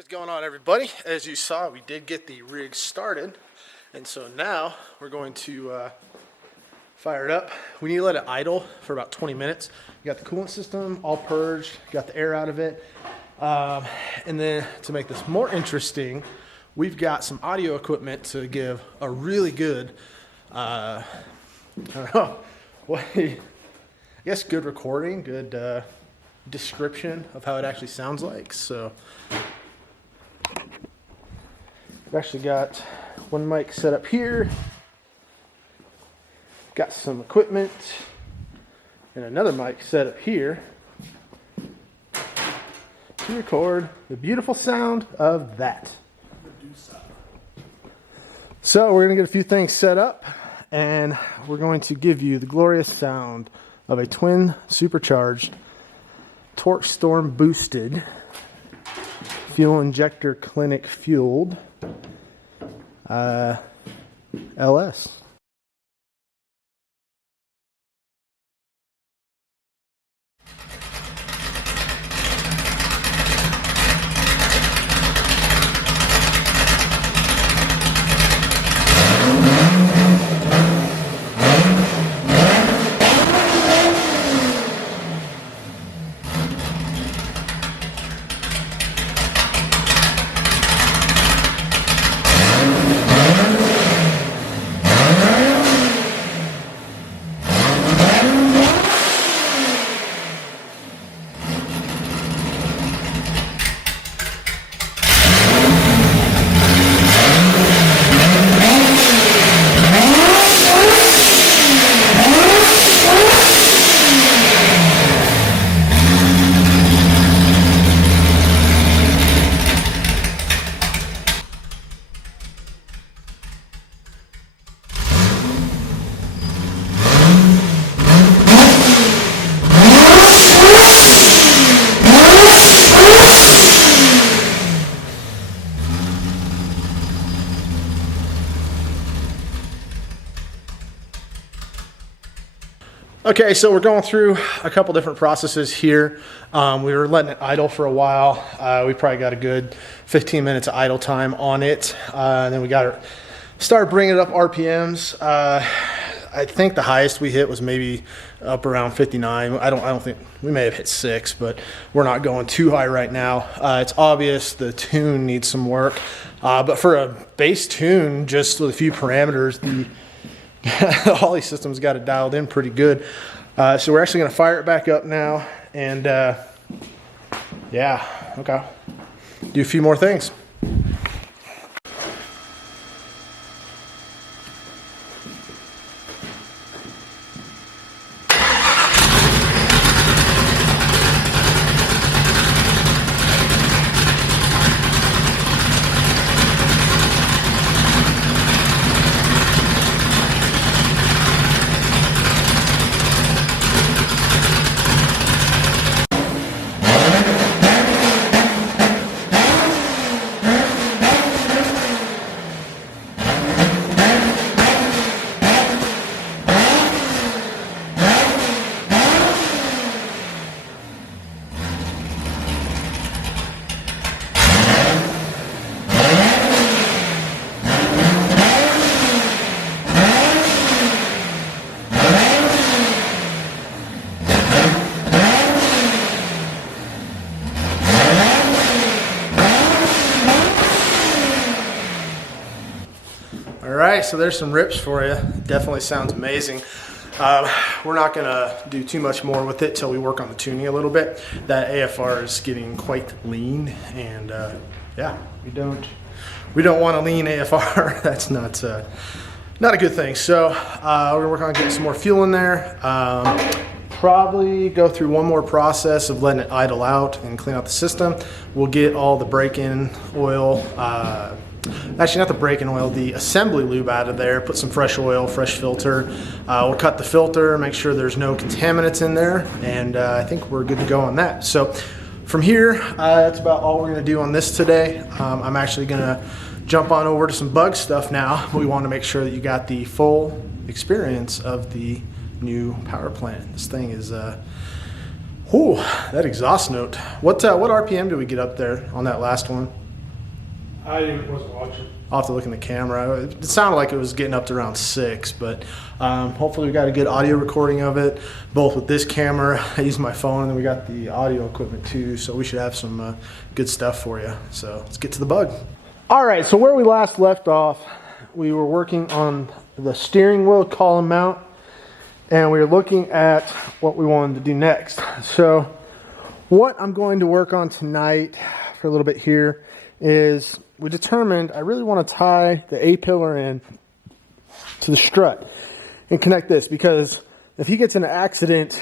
What is going on, everybody? As you saw, we did get the rig started, and so now we're going to fire it up. We need to let it idle for about 20 minutes. You got the coolant system all purged, got the air out of it, and then to make this more interesting, we've got some audio equipment to give a really good, I don't know, I guess good recording, good description of how it actually sounds like. So I've actually got one mic set up here, got some equipment, and another mic set up here to record the beautiful sound of that. So we're going to get a few things set up, and we're going to give you the glorious sound of a twin supercharged Torqstorm boosted fuel injector clinic fueled LS. Okay, so we're going through a couple different processes here. We were letting it idle for a while. We probably got a good 15 minutes of idle time on it. And then we got to start bringing it up RPMs. I think the highest we hit was maybe up around 59. I don't think we may have hit 6, but we're not going too high right now. It's obvious the tune needs some work, but for a base tune, just with a few parameters, the Holly system's got it dialed in pretty good. So we're actually going to fire it back up now, and yeah, okay, do a few more things. Alright, so there's some rips for you. Definitely sounds amazing. We're not going to do too much more with it till we work on the tuning a little bit. That AFR is getting quite lean, and yeah, we don't want a lean AFR. That's not a good thing. So we're going to work on getting some more fuel in there. Probably go through one more process of letting it idle out and clean out the system. We'll get all the break-in oil, actually not the break-in oil, the assembly lube out of there, put some fresh oil, fresh filter. We'll cut the filter, make sure there's no contaminants in there, and I think we're good to go on that. So from here, that's about all we're going to do on this today. I'm actually going to jump on over to some bug stuff now. We want to make sure that you got the full experience of the new power plant. This thing is whew, that exhaust note. What RPM did we get up there on that last one? I wasn't watching. I'll have to look in the camera. It sounded like it was getting up to around 6, but hopefully we got a good audio recording of it, both with this camera. I use my phone, and then we got the audio equipment too, so we should have some good stuff for you. So let's get to the bug. All right, so where we last left off, we were working on the steering wheel column mount, and we were looking at what we wanted to do next. So what I'm going to work on tonight for a little bit here is we determined I really want to tie the A-pillar in to the strut and connect this, because if he gets in an accident,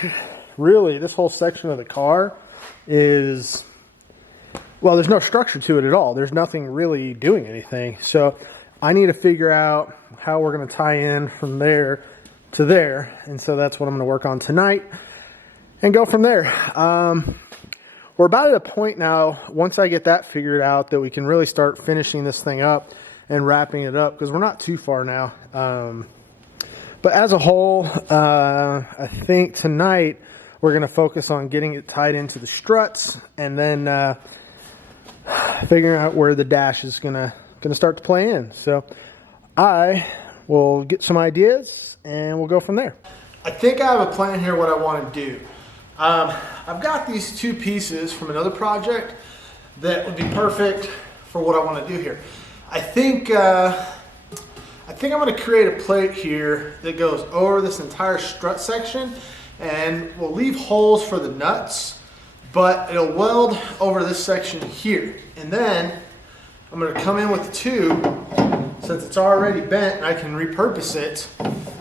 really this whole section of the car is, well, there's no structure to it at all. There's nothing really doing anything. So I need to figure out how we're going to tie in from there to there. And so that's what I'm going to work on tonight and go from there. We're about at a point now, once I get that figured out, that we can really start finishing this thing up and wrapping it up, because we're not too far now. But as a whole, I think tonight we're going to focus on getting it tied into the struts, and then figuring out where the dash is going to start to play in. So I will get some ideas and we'll go from there. I think I have a plan here what I want to do. I've got these two pieces from another project that would be perfect for what I want to do here. I think I'm going to create a plate here that goes over this entire strut section, and we'll leave holes for the nuts, but it'll weld over this section here. And then I'm going to come in with the tube, since it's already bent, and I can repurpose it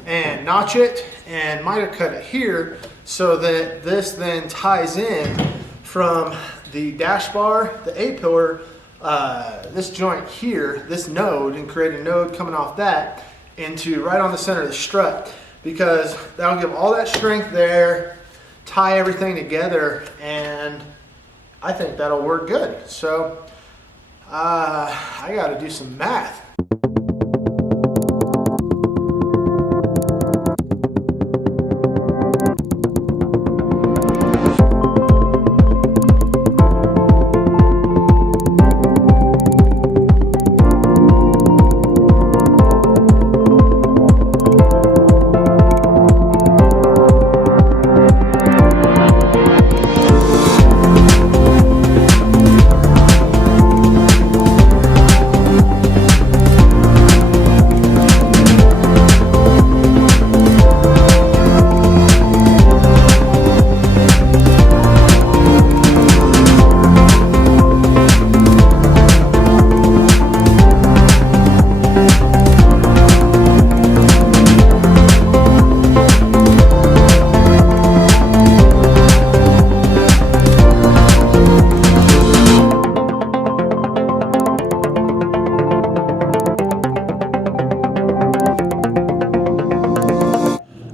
and notch it and miter cut it here, so that this then ties in from the dash bar, the A-pillar, this joint here, this node, and create a node coming off that into right on the center of the strut, because that'll give all that strength there, tie everything together, and I think that'll work good. So I got to do some math.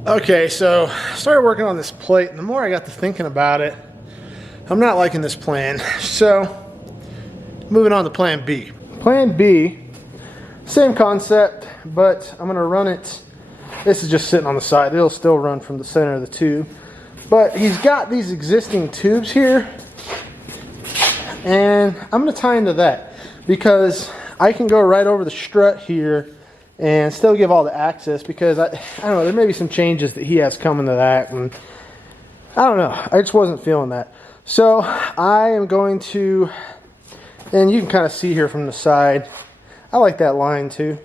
Okay, so I started working on this plate, and the more I got to thinking about it, I'm not liking this plan. So, moving on to plan B. Plan B, same concept, but I'm going to run it. This is just sitting on the side. It'll still run from the center of the tube. But he's got these existing tubes here, and I'm going to tie into that, because I can go right over the strut here and still give all the access, because I don't know, there may be some changes that he has coming to that, and I don't know, I just wasn't feeling that. So I am going to, and you can kind of see here from the side, I like that line too.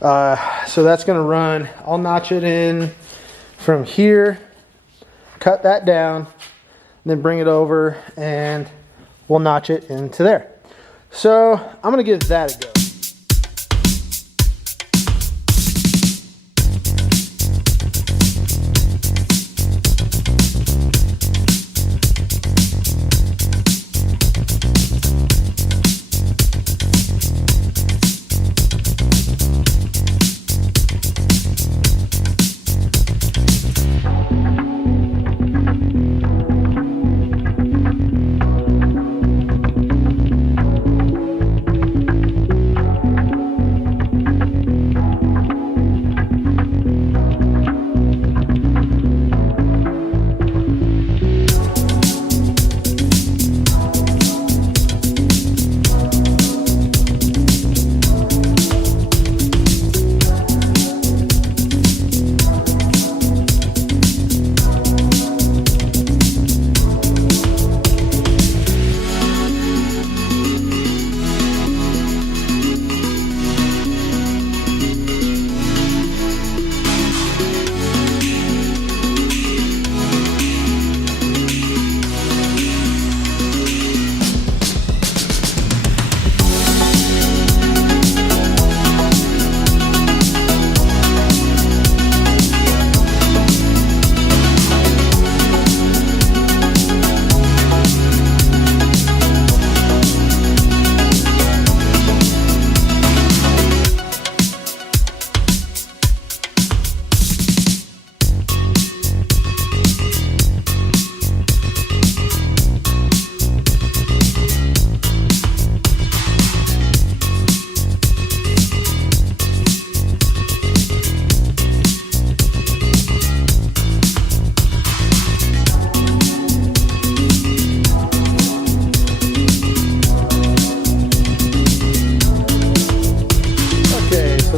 So that's going to run, I'll notch it in from here, cut that down, then bring it over, and we'll notch it into there. So I'm going to give that a go.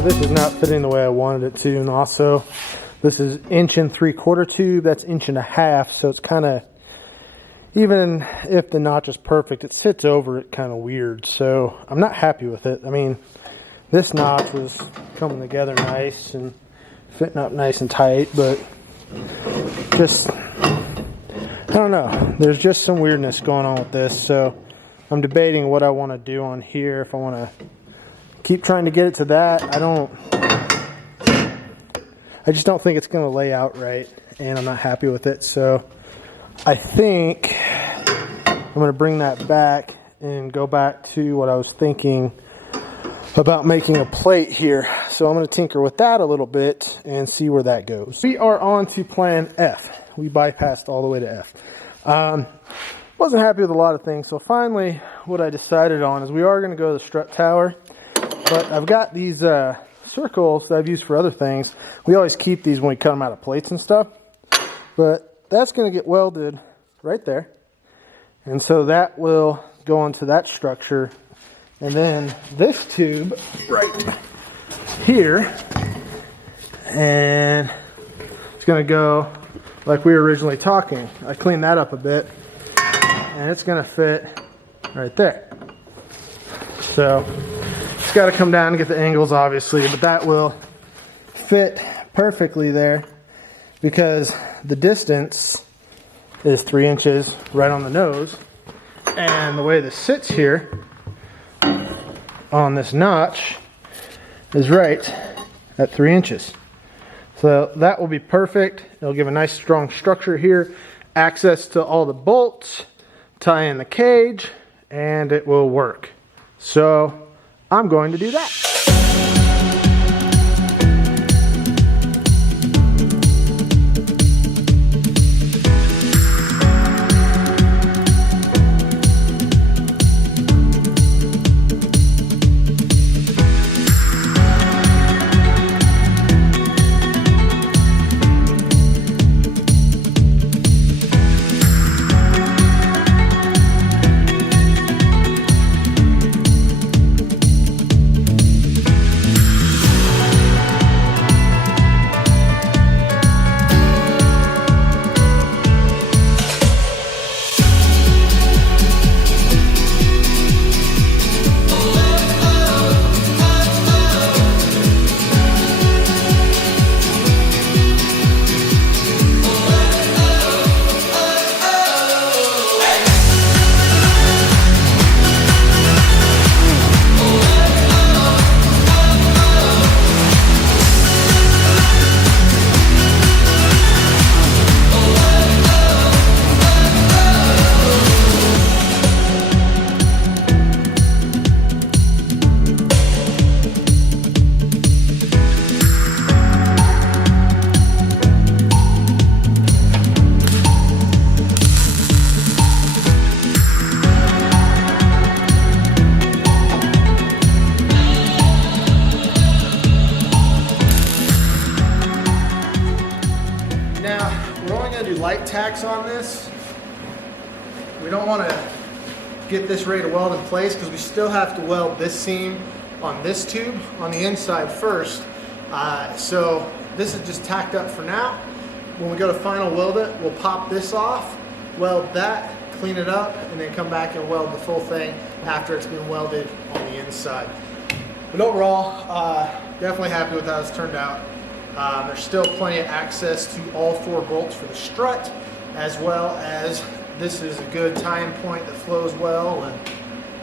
this is not fitting the way I wanted it to, and also this is 1 3/4 tube, that's 1.5 inches, so it's kind of, even if the notch is perfect, it sits over it kind of weird, so I'm not happy with it. I mean, this notch was coming together nice and fitting up nice and tight, but just, I don't know, there's just some weirdness going on with this, so I'm debating what I want to do on here. If I want to keep trying to get it to that, I just don't think it's going to lay out right, and I'm not happy with it. So I think I'm going to bring that back and go back to what I was thinking about making a plate here. So I'm going to tinker with that a little bit and see where that goes. We are on to plan F. We bypassed all the way to F. Wasn't happy with a lot of things, so finally what I decided on is we are going to go to the strut tower, but I've got these circles that I've used for other things. We always keep these when we cut them out of plates and stuff, but that's going to get welded right there, and so that will go onto that structure, and then this tube right here, and it's going to go like we were originally talking. I cleaned that up a bit, and it's going to fit right there. So it's got to come down and get the angles, obviously, but that will fit perfectly there because the distance is 3 inches right on the nose, and the way this sits here on this notch is right at 3 inches. So that will be perfect. It'll give a nice strong structure here, access to all the bolts, tie in the cage, and it will work. So I'm going to do that. Light tacks on this. We don't want to get this ready to weld in place because we still have to weld this seam on this tube on the inside first. So this is just tacked up for now. When we go to final weld it, we'll pop this off, weld that, clean it up, and then come back and weld the full thing after it's been welded on the inside. But overall, definitely happy with how this turned out. There's still plenty of access to all 4 bolts for the strut, as well as this is a good tie-in point that flows well, and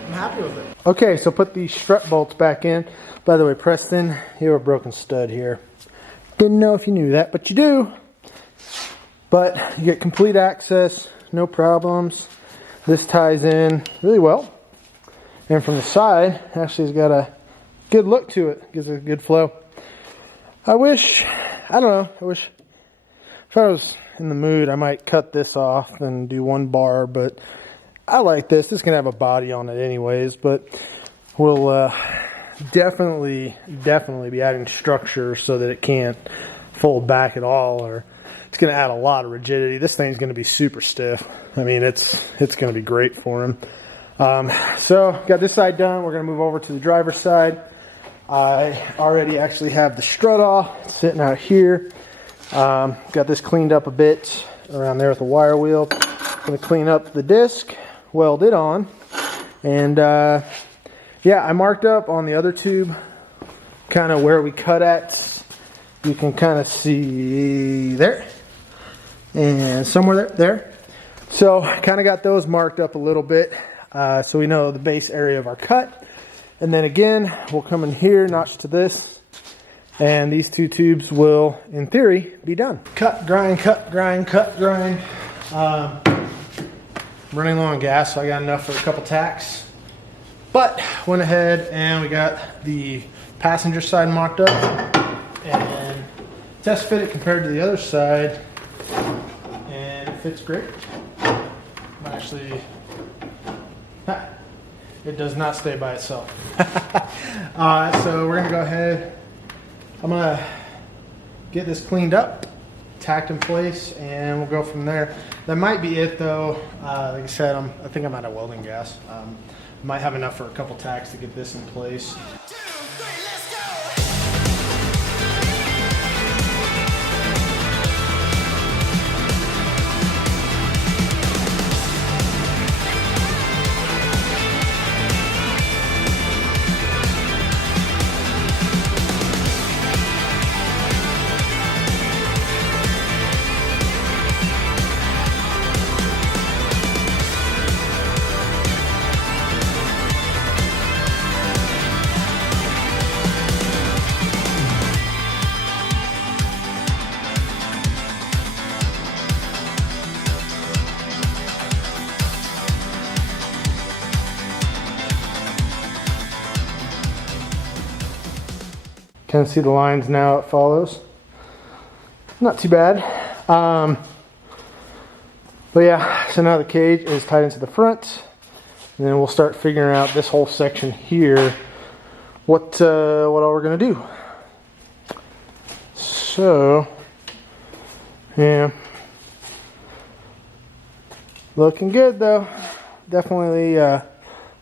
I'm happy with it. Okay, so put these strut bolts back in. By the way, Preston, you have a broken stud here. Didn't know if you knew that, but you do. But you get complete access, no problems. This ties in really well. And from the side, actually it's got a good look to it. Gives it a good flow. I wish, I don't know, I wish if I was in the mood, I might cut this off and do 1 bar, but I like this. This can have a body on it anyways, but we'll definitely be adding structure so that it can't fold back at all, or it's going to add a lot of rigidity. This thing's going to be super stiff. I mean, it's going to be great for him. So got this side done. We're going to move over to the driver's side. I already actually have the strut off sitting out here. Got this cleaned up a bit around there with the wire wheel. Gonna clean up the disc, weld it on, and yeah, I marked up on the other tube kind of where we cut at. You can kind of see there and somewhere there. So kind of got those marked up a little bit so we know the base area of our cut. And then again, we'll come in here, notch to this, and these two tubes will, in theory, be done. Cut, grind, cut, grind, cut, grind. Running low on gas, so I got enough for a couple tacks. But went ahead and we got the passenger side mocked up and test fit it compared to the other side, and it fits great. Actually, it does not stay by itself. So we're gonna go ahead. I'm gonna get this cleaned up, tacked in place, and we'll go from there. That might be it though. Like I said, I think I'm out of welding gas. Might have enough for a couple tacks to get this in place. Kind of see the lines now it follows. Not too bad. But yeah, so now the cage is tied into the front. And then we'll start figuring out this whole section here, what all we're gonna do. So, yeah. Looking good though. Definitely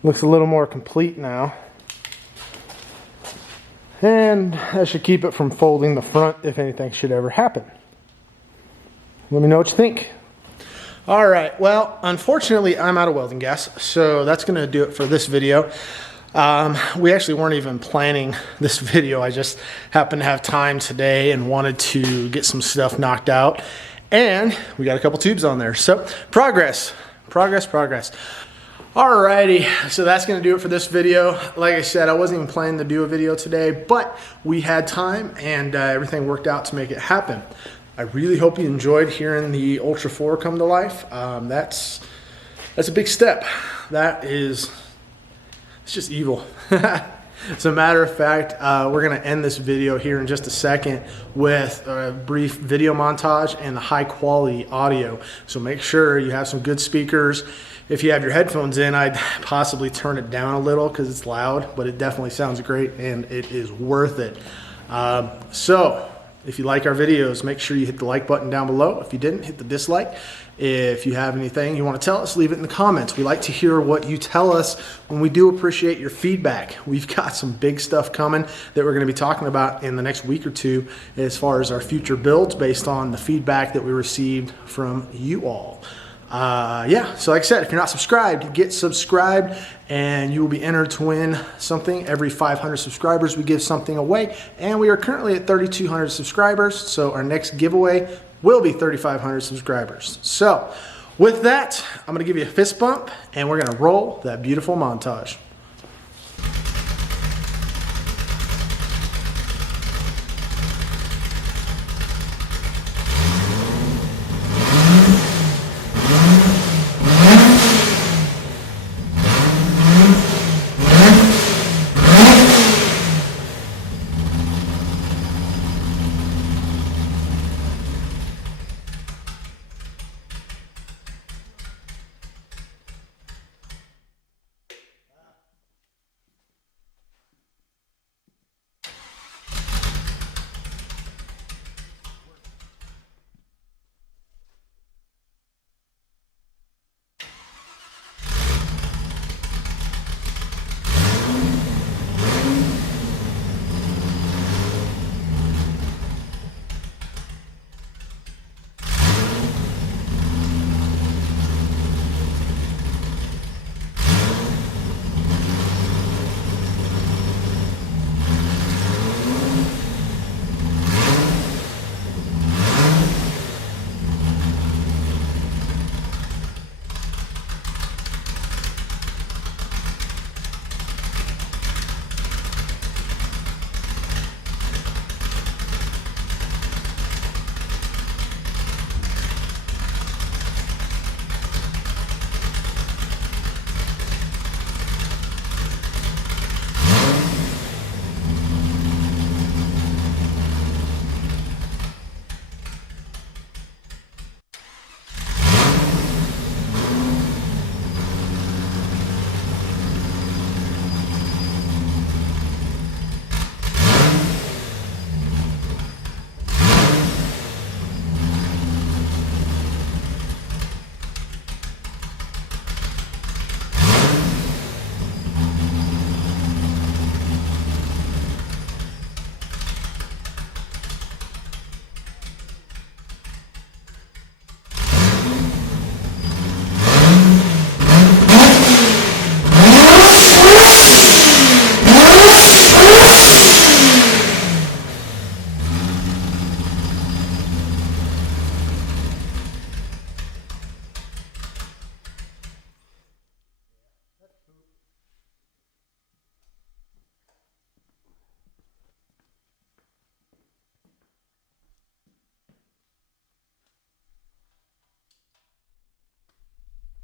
looks a little more complete now. And that should keep it from folding the front if anything should ever happen. Let me know what you think. All right, well, unfortunately, I'm out of welding gas, so that's gonna do it for this video. We actually weren't even planning this video. I just happened to have time today and wanted to get some stuff knocked out. And we got a couple tubes on there. So progress, progress, progress. Alrighty, so that's gonna do it for this video. Like I said, I wasn't even planning to do a video today, but we had time and everything worked out to make it happen. I really hope you enjoyed hearing the Ultra 4 come to life. That's a big step. It's just evil. As a matter of fact, we're gonna end this video here in just a second with a brief video montage and the high quality audio. So make sure you have some good speakers. If you have your headphones in, I'd possibly turn it down a little because it's loud, but it definitely sounds great and it is worth it. So if you like our videos, make sure you hit the like button down below. If you didn't, hit the dislike. If you have anything you want to tell us, leave it in the comments. We like to hear what you tell us, and we do appreciate your feedback. We've got some big stuff coming that we're going to be talking about in the next week or two as far as our future builds based on the feedback that we received from you all. Yeah, so like I said, if you're not subscribed, get subscribed and you will be entered to win something. Every 500 subscribers, we give something away, and we are currently at 3,200 subscribers, so our next giveaway will be 3,500 subscribers. So with that, I'm going to give you a fist bump and we're going to roll that beautiful montage.